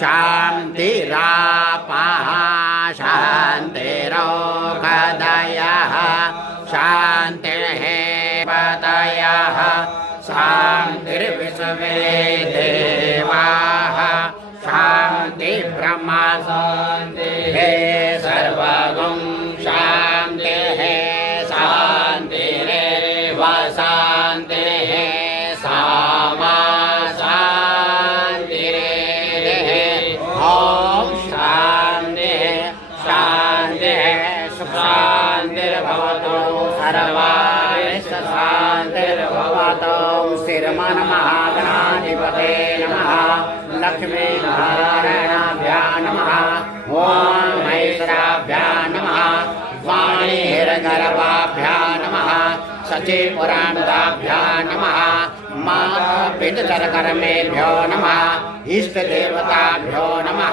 शान्तिरापः शान्तिरोगदयः शान्तिः पतयः शान्तिर्विश्वे देवाः शान्ति ब्रह्मा शान्तिः सर्वगुं शान्तिः शान्तिरेव शान्तिः सामा शान्तिरेः ॐ शान्तिः शान्तिः शान्तिर्भवतु सर्वारिष्ट शान्तिर्भवतु श्रीरमणमहागणाधिपते नमः लक्ष्मीनारायणाभ्यां नमः ॐ महेश्वराभ्यां नमः वाणीहिरगर्भाभ्यां नमः शचीपुरान्ताभ्यां नमः मातृपितृकर्मेभ्यो नमः इष्टदेवताभ्यो नमः